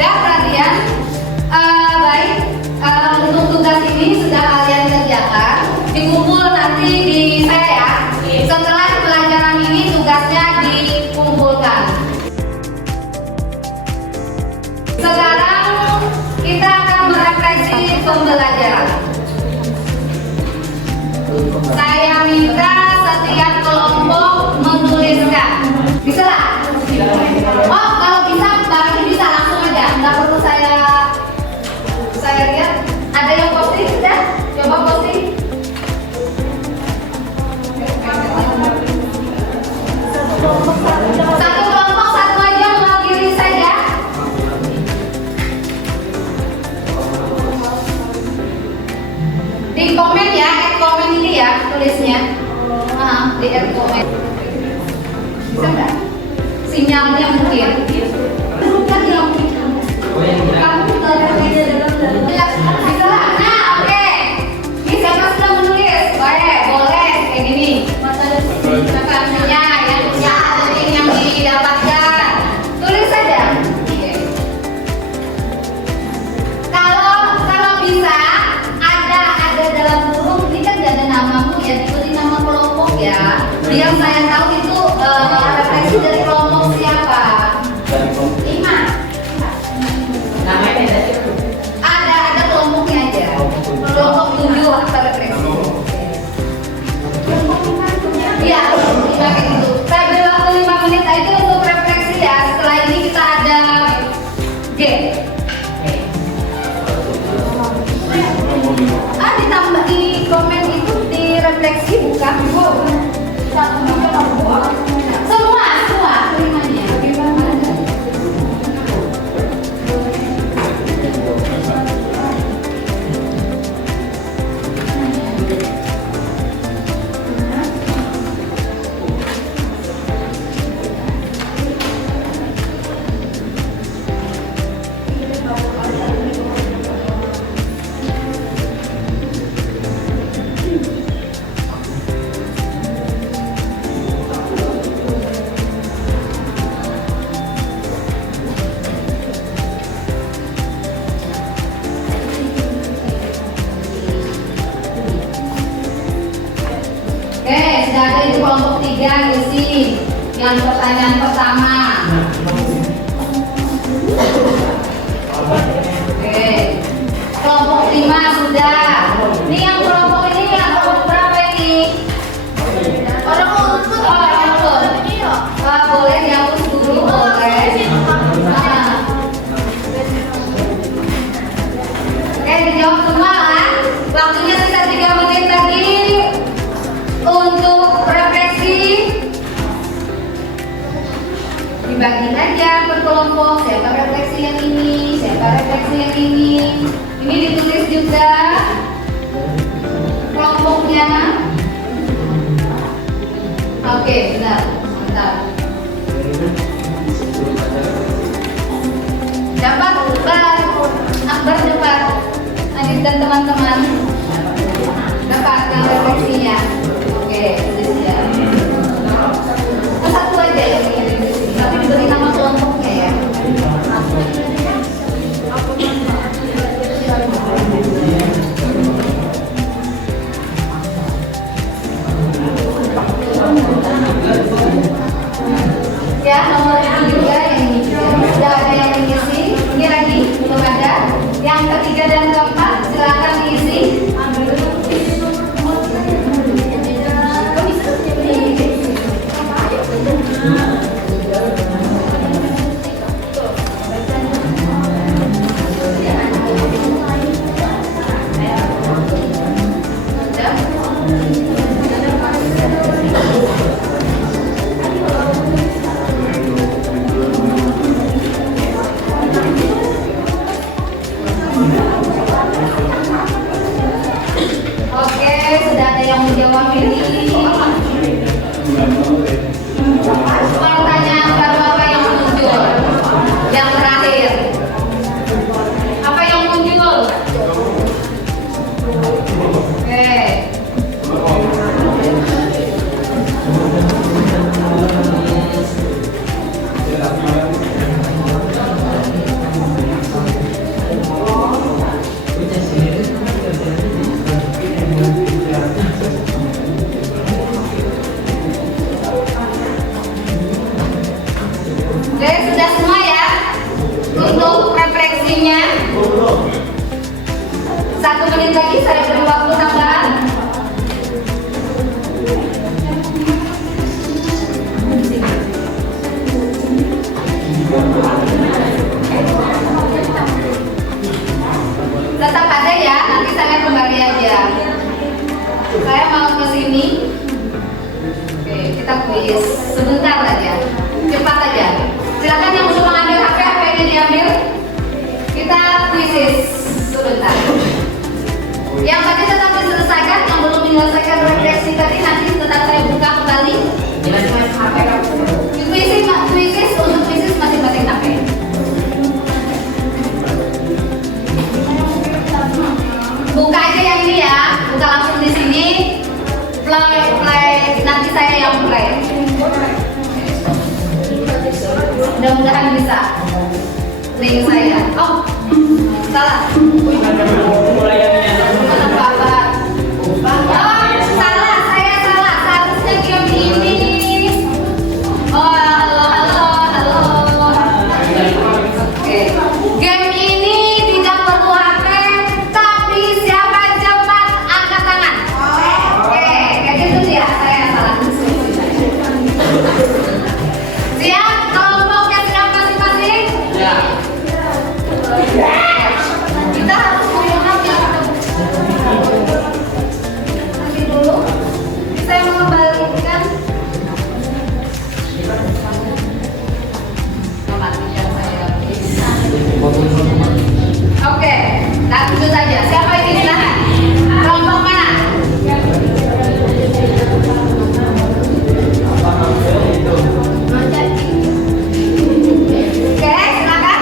Dan perhatian, baik, untuk tugas ini sudah kalian kerjakan, dikumpul nanti di saya ya. Setelah pelajaran ini tugasnya dikumpulkan. Sekarang kita akan merefleksi pembelajaran. Saya minta setiap kelompok menuliskan. Bisa lah? Oh, kalau bisa, barangnya bisa langsung aja. Nggak perlu saya lihat. Ada yang posting? Sudah? Coba posting. Satu kelompok, satu aja mewakili saja. Di komen ya, add komen ini ya tulisnya. Di add komen. Bisa nggak? Sinyalnya mungkin. Bukan yang kamu bisa lah. Nah, oke. Ini siapa sudah menulis? Boleh kayak gini. Referensinya yang didapatkan. Tulis saja. Kalau bisa ada dalam burung ini kan gak ada namamu ya, diberi nama kelompok ya. Biar saya tahu itu refleksi dari kelompok siapa. 5. Ada kelompoknya aja. Kelompok 7 atau refleksi. Iya, kayak gitu. Saya beri waktu 5 menit aja untuk refleksi ya. Setelah ini kita ada game. Ditambah di komen itu di refleksi bukan? Semua kelimanya. Sudah ada itu kelompok 3 isi yang pertanyaan pertama. Oke, kelompok 5 sudah. Ini yang kelompok ini yang kelompok berapa ini? Orang urut. Boleh dihapus dulu, boleh. Oke, dijawab semua lah. Waktunya sisa 3 menit lagi untuk refleksi. Dibagi aja per kelompok, siapa refleksi yang ini, siapa refleksi yang ini. Ini ditulis juga kelompoknya. Oke, benar, mantap. Dapat, Akbar dapat. Adit dan teman-teman dapat refleksinya. Oke, sudah. Satu aja yang ini, tapi diberi nama kelompoknya ya. Ya, nomor ini juga yang ini juga. Sudah ada yang mengisi. Ini lagi belum ada. Yang ketiga dan keempat silakan diisi. habis sebentar aja, cepat aja. Silakan yang belum mengambil HP-nya diambil. Kita kuisis sebentar. Yang tadi tetap diselesaikan, yang belum menyelesaikan refleksi tadi nanti tetap saya buka kembali. Masing-masing HP kamu. Kuisis untuk kuisis masing-masing HP. Buka aja yang ini ya, buka langsung di sini. Play, nanti saya yang play. Mudah-mudahan bisa. Link saya. Oh, salah. Mana Bapak? Oh, salah. Saya salah. Seharusnya game ini. Oh, halo. Oke. Game ini tidak perlu HP, tapi siapa cepat angkat tangan. Oke, kayak gitu ya. Saya salah. Siap? Kelompoknya siap masing-masing? Ya. Kita harus ngomong ya. Nanti dulu. Saya mau kembalikan. Mematikan saya. Oke, lanjut saja. Siapa ini silakan? Kelompok mana? Oke, silakan.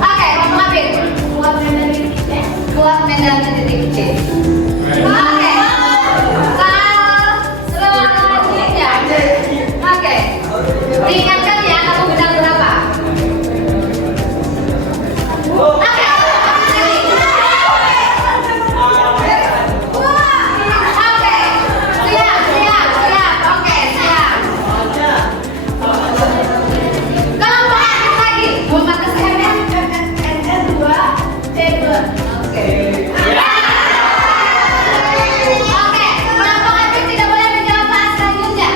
Oke, kelompok ambil. Buat medan titik C. Oke. Selanjutnya. Oke. Diingatkan ya kamu bidang berapa? Oke. Oke. Siap. Oke, siap. Kelompok lagi. Mau batas M-nya? N2, C2. Oke. Oke, kelompok aktif tidak boleh menjawab soal selanjutnya.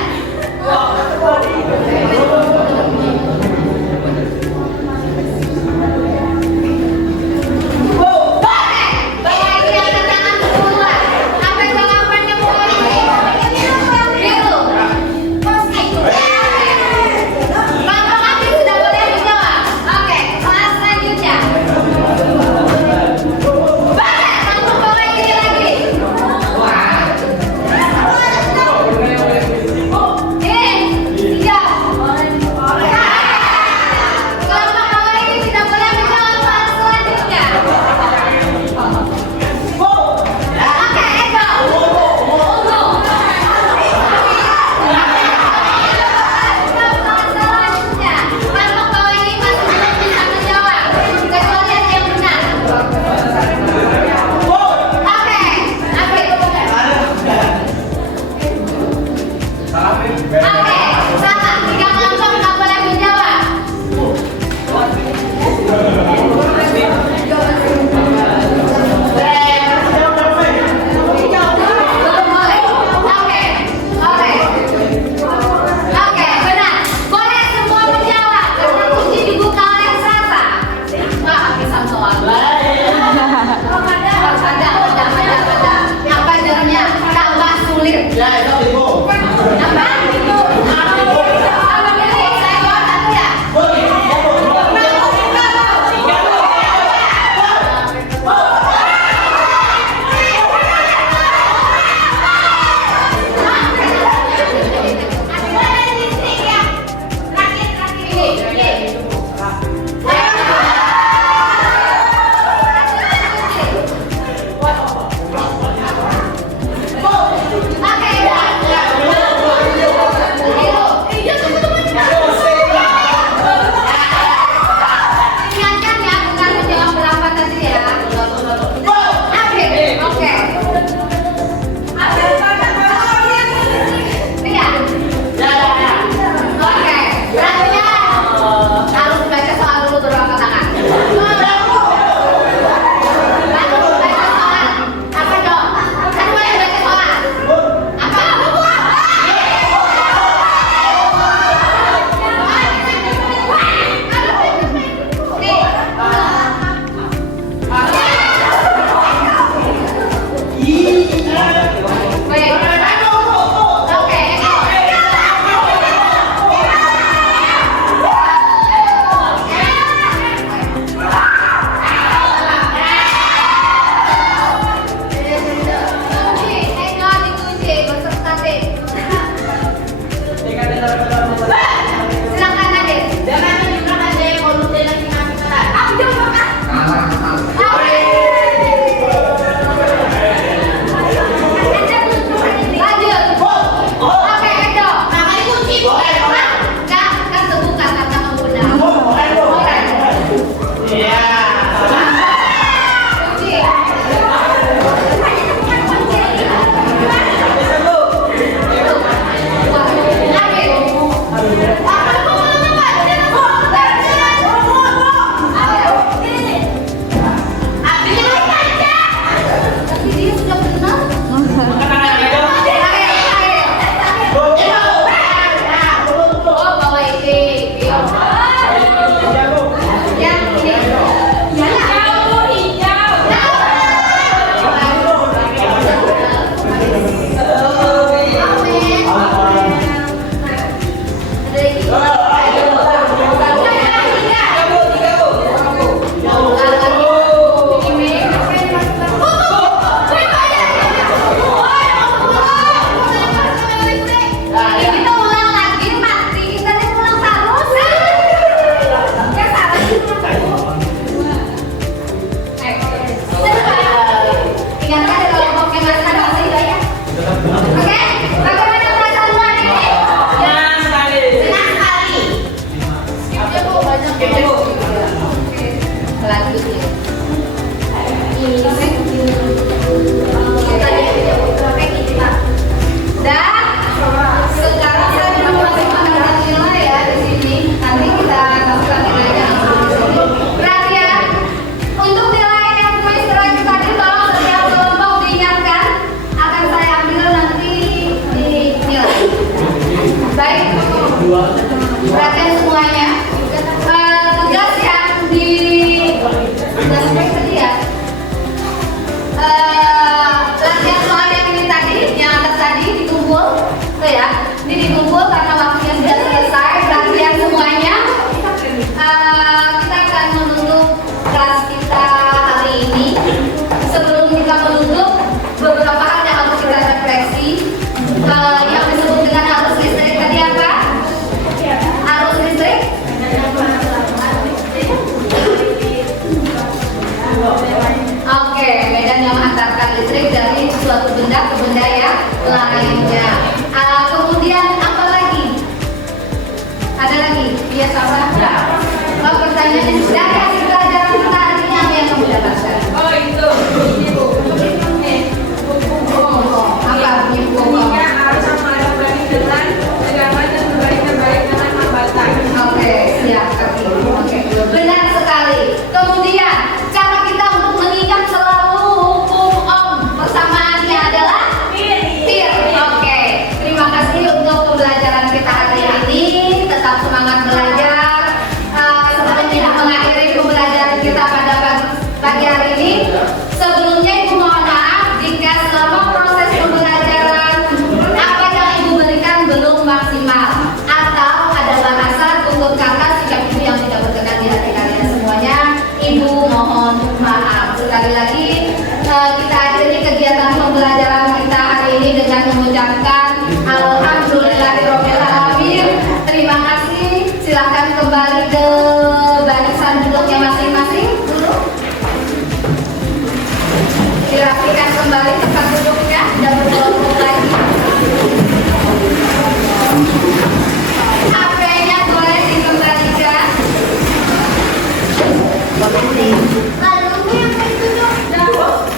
Oke, ini angkat tangan duluan. Sampai jawabannya mulai. Biru. Kelompok aktif sudah boleh menjawab. Oke, soal selanjutnya. Baik, kelompok bawah ini lagi. Ini, 3. Kelompok bawah ini tidak boleh menjawab soal selanjutnya. Oke, Eko. Ungu. Soal selanjutnya. Kelompok bawah ini masih belum bisa menjawab. Kecuali ada yang benar. Oke, ambil. Oke, salah. 3 kelompok nggak boleh menjawab. Belum boleh. Oke, benar. Boleh semua menjawab. Karena kunci dibuka oleh Sasa. Habisan soal. Ada. Apa jalannya? Tambah sulit. Apa? Apa pilih? Perhatian semuanya. Tugas yang di tadi ya. Latihan soal yang ini tadi, yang atas tadi dikumpul, tuh ya. Ini dikumpul karena waktunya sudah selesai. Latihan semuanya. Kita akan menutup kelas kita hari ini. Sebelum kita menutup, beberapa hal yang harus kita refleksi. Yang disebut dengan arus listrik tadi apa? Arus listrik? Oke, medan yang menghantarkan listrik dari suatu benda ke benda yang lainnya. Kemudian apa lagi? Ada lagi? Iya sama? Oh, pertanyaannya sudah kasih pelajaran kita hari ini apa yang kamu dapatkan? Oh itu, ini bu. Apa bunyi buku? Bunyinya harus sama berbanding dengan tegangan dan berbanding terbalik dengan hambatan. Oke, siap kaki. Oke, benar sekali. Kemudian cara kita untuk mengingat selalu hukum Ohm persamaannya adalah PIR. Oke, terima kasih untuk pembelajaran kita hari ini. Tetap semangat belajar. Sebelum kita mengakhiri pembelajaran kita pada pagi hari ini, sebelumnya Ibu mohon maaf jika selama proses pembelajaran apa yang Ibu berikan belum maksimal atau ada bahasa tutur kata sikap Ibu yang tidak berkenan di hati kalian semuanya. Ibu mohon maaf. Sekali lagi kita akhiri kegiatan pembelajaran kita hari ini dengan mengucapkan Alhamdulillahirabbil alamin. Terima kasih. Silahkan kembali ke barisan duduknya masing-masing dulu. Dirapikan kembali tempat duduknya dan berkelompok lagi. HP-nya boleh dikembalikan. Lalu yang duduk jauh.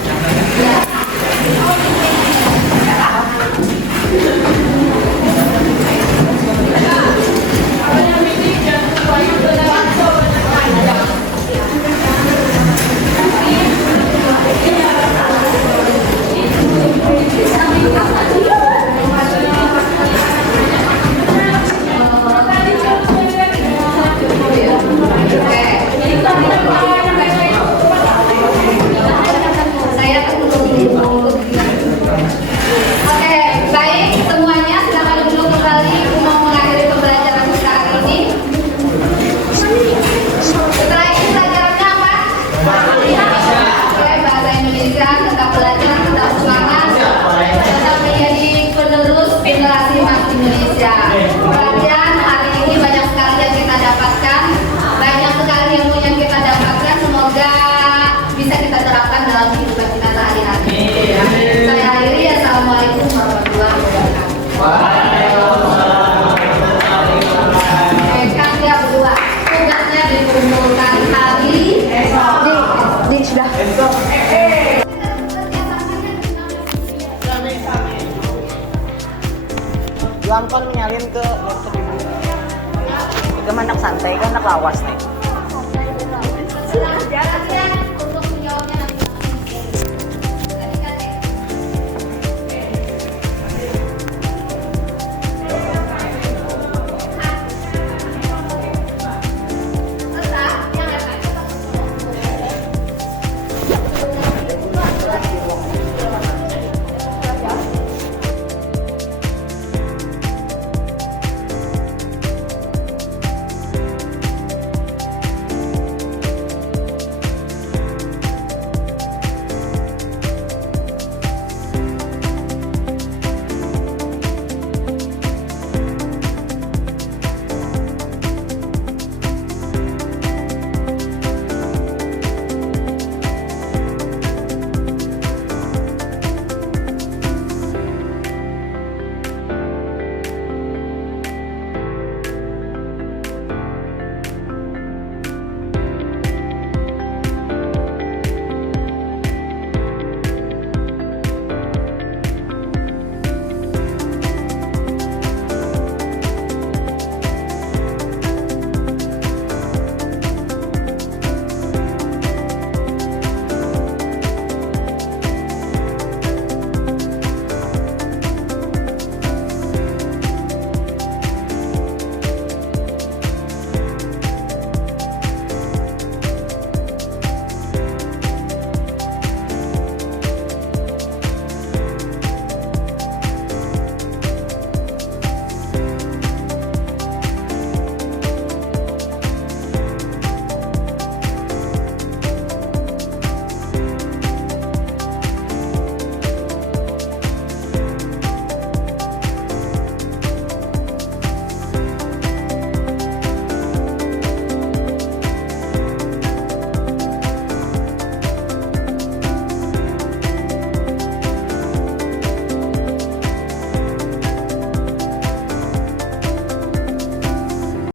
Saya Oke, baik semuanya, silakan duduk kembali. Aku mau mengakhiri pembelajaran kita hari ini. Setelah ini pelajarannya apa? Oke, bahasa Indonesia. Tetap belajar, tetap semangat, tetap menjadi penerus generasi Mas Indonesia. Perhatian, hari ini banyak sekali yang kita dapatkan, banyak sekali ilmu yang kita dapatkan. Semoga bisa kita terapkan dalam kehidupan kita sehari-hari. Saya akhiri. Assalamualaikum warahmatullahi wabarakatuh. Kalian berdua tugasnya dikumpulkan hari di sudah. Juang kon nyalin ke laptop ibu. Itu anak santai kan anak lawas nih.